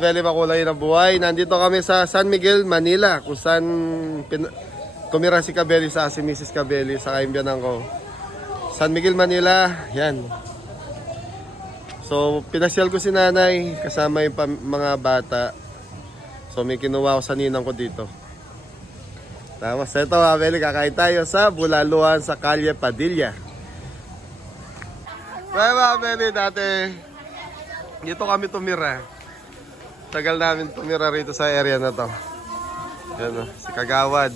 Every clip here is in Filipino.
Abeli, makulay ng buhay. Nandito kami sa San Miguel, Manila, kung saan tumira si Kabeli sa si Mrs. Kabeli sa kaimbiyanan ko. San Miguel, Manila, yan. So, pinasyal ko si nanay kasama yung mga bata. So, may kinuha ko sa ninang ko dito. Tapos, ito Abeli, kakain tayo sa Bulaluhan sa Calle Padilla. Bye, Abeli, dati dito kami tumira. Tagal namin tumira rito sa area na to. Yan, si Kagawad.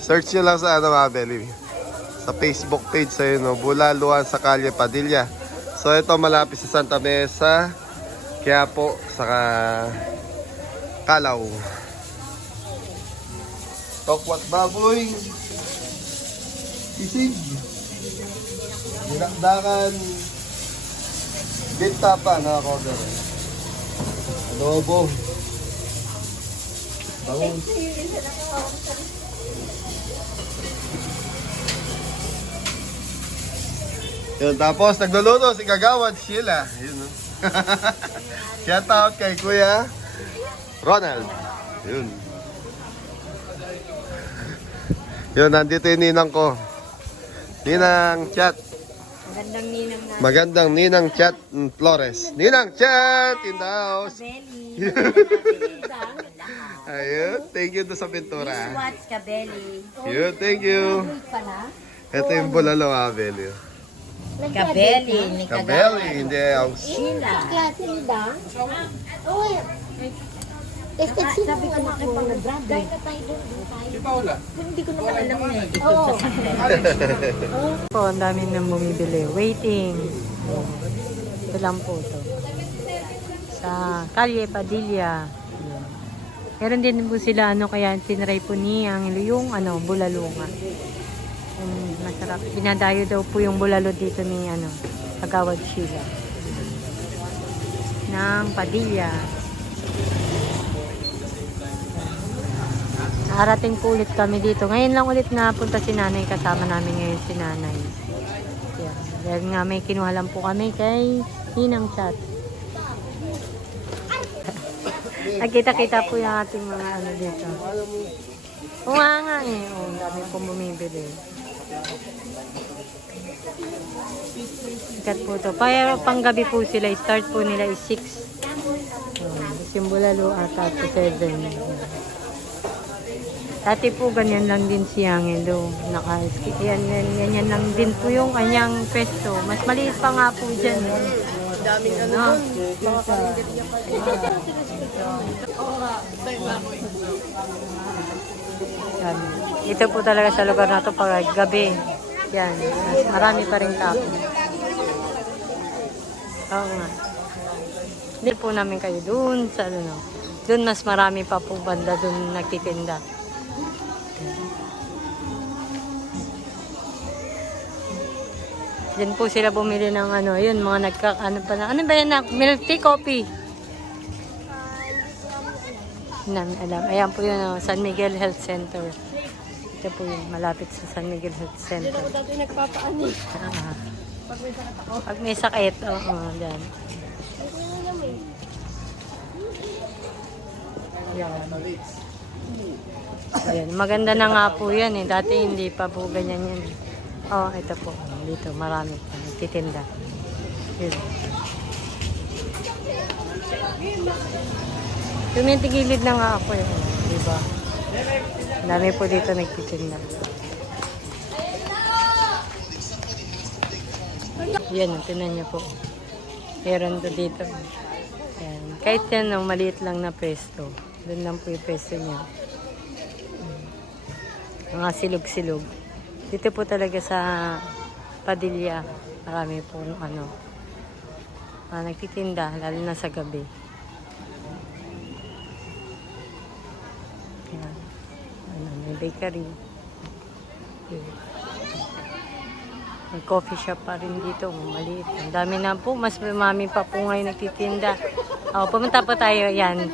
Search nyo lang sa Abeli. Sa Facebook page sa yun, Bulaluhan sa Calle Padilla. So ito malapit sa Santa Mesa, Quiapo, saka Calao. Tokwat baboy. Isig. Dinakdakan. Bintapa na cover. Adobo. Bangon. Yun, tapos nagluluto si Kagawad Sheila. Yun, no? Shout out kay Kuya Ronald. Yun. Yun, nandito yung ninang ko. Ninang Chat. Magandang ninang natin. Magandang Ninang Chat Flores. Ninang Chat in the house. Ayun, thank you to sa pintura. Watch Kabeli. Yun, thank you. Ito yung bulalo, Abeli. Kabeli ni Kabeli in the house. Sheila. Sabi ko na kay pang-graduate. Hindi ko naman alam na eh. Dito sa Po, ang dami nang bumibili. Waiting. Ito lang po to. Sa Calle Padilla. Ayan. Meron din po sila, kaya tinry po ni Angelo yung, bulalunga. Masarap. Binadayo daw po yung bulalo dito ni, Kagawad Sheila. Ng Padilla. Nakarating po ulit kami dito. Ngayon lang ulit na punta si nanay. Kasama namin ngayon si nanay. Yeah. Dahil nga may kinuha lang po kami kay Ninang Chat. Nagkita-kita po yung ating mga dito. Oo nga eh. Ang dami pong bumibili. Sikat po to. Pero panggabi po sila. Start po nila is 6. Yung bulalo ata to 7. Dati po ganyan lang din si Angelo. Ganyan lang din po yung kanyang pesto. Mas maliit pa nga po dyan. Daming Ito po talaga sa lugar na ito pag gabi. Yan. Marami pa rin tao. Oo nga. Hindi po namin kayo doon sa Doon mas marami pa po banda doon nagtitinda. Diyan po sila bumili ng yun, mga ano ba yan na? Milk tea, coffee? Namin alam. Ayan po yun, San Miguel Health Center. Ito po yun, malapit sa San Miguel Health Center. Diyan ako dati nagpapaani. Pag may sakit, oo, dyan. Yan. Ayan, maganda na nga po yan eh. Dati hindi pa po ganyan yan. Oh, ito po. Dito, marami po. Nagtitinda. Yun. Tumitigilid na nga ako yun. Diba? Dami po dito nagtitinda. Yan, tinan niyo po. Meron to dito. Yan. Kahit yan, maliit lang na pesto. Doon lang po yung pesto niya. Mga silog-silog. Dito po talaga sa Padilla, marami po nagtitinda, lalo na sa gabi. Ayan. May bakery. May coffee shop pa rin dito, maliit. Ang dami na po, mas mami pa po ngayon nagtitinda. Pumunta po tayo, yan.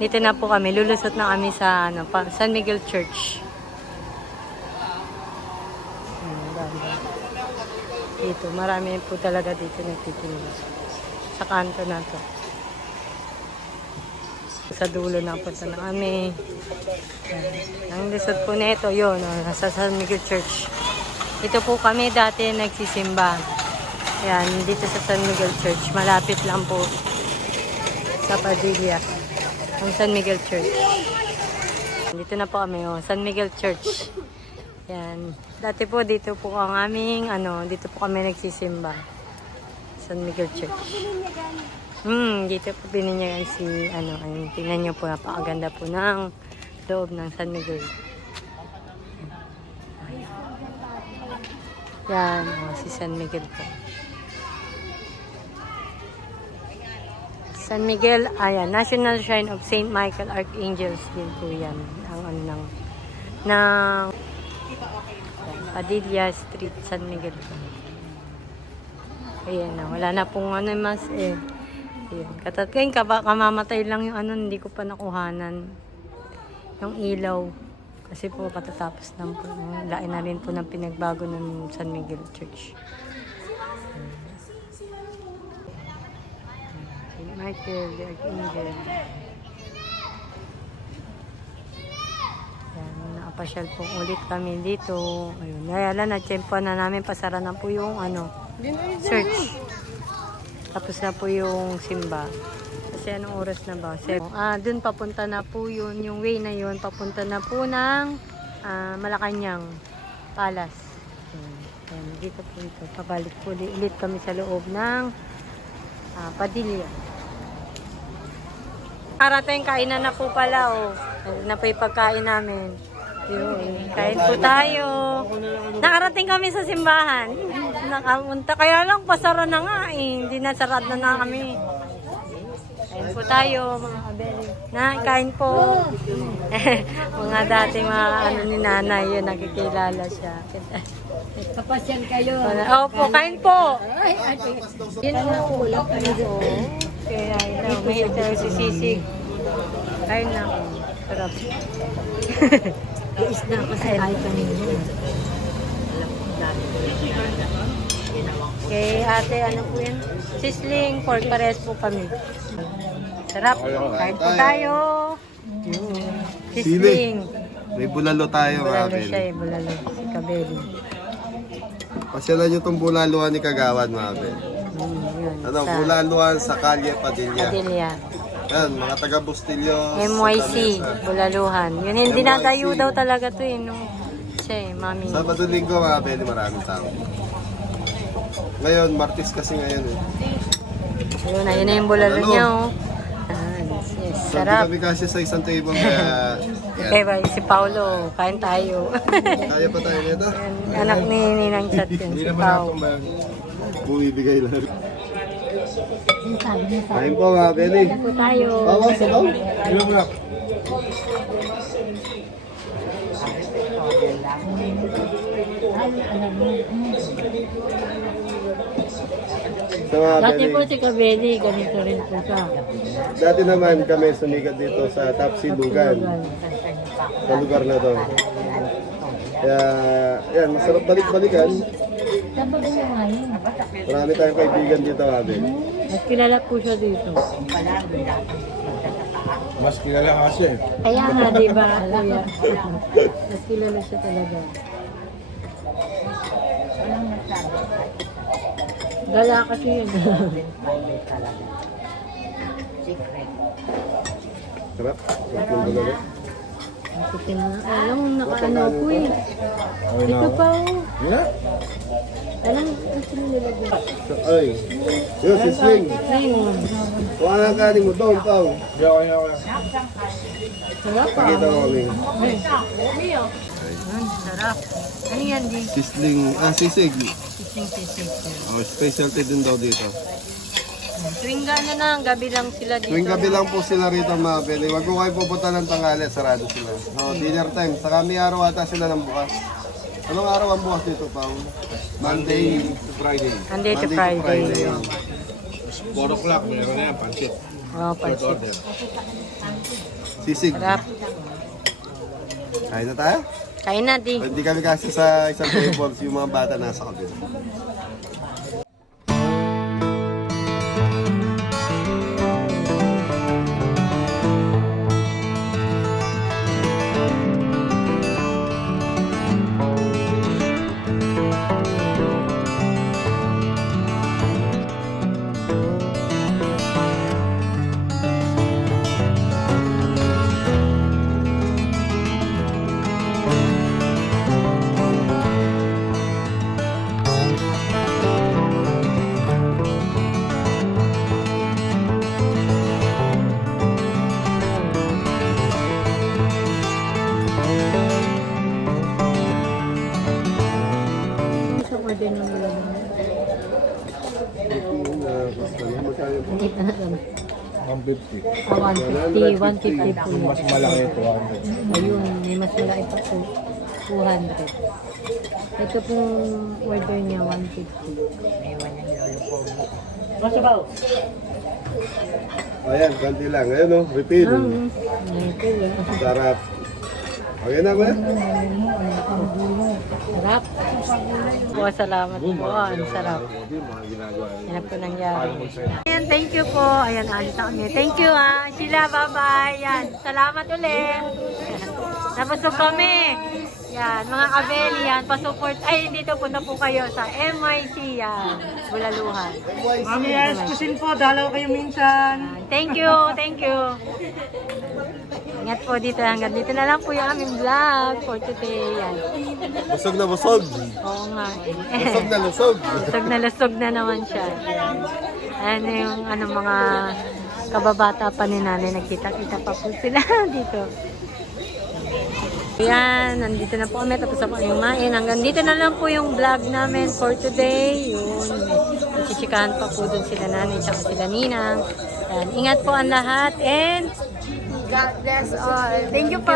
Dito na po kami, lulusot na kami sa San Miguel Church. Dito, marami po talaga dito nagtitinda. Sa kanto na to. sa dulo na punta na kami. Yan. Ang lisod po nito, yun, nasa San Miguel Church. Ito po kami dati nagsisimba. Yan, dito sa San Miguel Church. Malapit lang po sa Padilla. Ang San Miguel Church. Dito na po kami, San Miguel Church. Yan. Dati po dito po ang aming, dito po kami nagsisimba. San Miguel Church. Dito po pininyagan si, ayun, tingnan nyo po, napakaganda po ng loob ng San Miguel. Yan, si San Miguel po. San Miguel, ayan, National Shrine of Saint Michael Archangels din po yan. Ang ng Padilla Street, San Miguel po. Ayan na, wala na pong mas eh. Ayan, katatkain ka ba, kamamatay lang yung hindi ko pa nakuhanan. Yung ilaw. Kasi po katatapos lang po. Lain na rin po ng pinagbago ng San Miguel Church. Saint Michael, the Archangel. Yan, nakapasyal po ulit kami dito. Ayun, nayala na, tiyempo na namin, pasara na po yung search. Tapos na po yung simba. Kasi anong oras na ba? Dun papunta na po yun, yung way na yun, papunta na po ng Malacanang Palace. Ayan, dito po ito. Pabalik po ulit kami sa loob ng Padilla. Parating kainan na po pala, na po yung pagkain namin. Yun, kain po tayo. Nakarating kami sa simbahan. Nakapunta, kaya lang pasara na nga hindi na sarado na kami. Kain po tayo, mga kabeli. Kain po. Mga dati mga ni nanay, yun, nakikilala siya. Kapasyan kayo. Opo, kain po. Yun ang nakulap kayo. Kaya ito, may ito si Sisig. Kain na. Sarap. Isda kasi kahit kanino. Kay ate, po yan? Sisling, pork, pares po kami. Sarap. Kain po tayo. Sisling. May bulalo tayo, Bulalo Mabel. siya bulalo. Si Kabeli. Pasyalan nyo itong bulaluan ni Kagawad, Mabel. Yun. Bulaluan sa Kalye Padilla. Padilla. Yan, mga taga Bustillo. MYC, Santa Mesa. Bulaluhan. Yun, hindi MYC. natayo daw talaga to nung siya mami. Sabado linggo, Mabel, maraming tao. Ngayon, Martis kasi ngayon Yun na yung bulalo niya, Yes, So, sarap. kami kasi sa isang table, kaya Okay, si Paulo, kain tayo. kaya pa tayo nito. Yan, anak ni Ninang Chat yun, si Pao. Bumibigay lang. Kain po, Mabel. Kain po tayo. Bawa, sabaw. Ilang lang. So, Dati Mabel, po si Kabeli, ganito rin po siya. dati naman kami sumikat dito sa Tapsilugan, sa lugar na to. Kaya, yan, masarap balik-balikan. Dapat mo ngayon. Marami tayong kaibigan dito, Mabel. Mas kilala po siya dito. Mas kilala kasi. Kaya nga, di ba, kuya? Mas kilala siya talaga. Gala kasi yun. Sarap. Sarap ng bulalo. Kasi alam mo, nakaano ko eh. Ito pa Yeah? Alam, gusto mo nilagyan. Ay, yun, sisling. Ayun. Kung ang kanin mo doon, Pao. Sarap pa. Pakita mo kami. Sarap. Ano yan, di? Sisling, sisig. Sisig. Oh, specialty din daw dito. Tuwing gano'n na, gabi lang sila dito. Tuwing gabi lang po sila rito, Mabel. Huwag ko kayo pupunta ng tanghali, sarado sila. No, dinner time. Saka may araw ata sila ng bukas. Anong araw ang bukas dito, Pao? Monday to Friday. Monday to Friday. 4 o'clock, meron na yan, pansit. Oh, pansit. Order. Sisig. Sarap. Kain na tayo? Kain na, di. Hindi kami kasi sa isang table, yung mga bata nasa kabila. 150, 150 po Mas yan. malaki ito, 100. Ayun, may mas malaki pa po. 200. Ito pong order niya, 150. Ayan, ganti lang. Ayun o, refill. Ito eh. Sarap. Okay na ba? Sarap. Po, salamat po. Ang sarap. Yan po nangyari. Ayan, thank you po. Ayan, alis na kami. Thank you Sheila, bye-bye. Yan, salamat ulit. Napasok kami. Yan, mga kabeli yan, pasupport. Ay, dito punta po kayo sa MIC yan, Bulaluhan. Mami, kusin po. Dalaw kayo minsan. Thank you, thank you. Ingat po dito. Hanggang dito na lang po yung aming vlog for today. Yan. Busog na busog. Oo nga. Busog na lusog. Lusog na naman siya. Ayan yung mga kababata pa ni nanay. Nagkita-kita pa po sila dito. Ayan, nandito na po kami. Tapos na po yung main. Hanggang dito na lang po yung vlog namin for today. Yun. Chichikahan pa po dun sila nanay at sila ninang. Ayan, ingat po ang lahat and God bless all. Thank you po.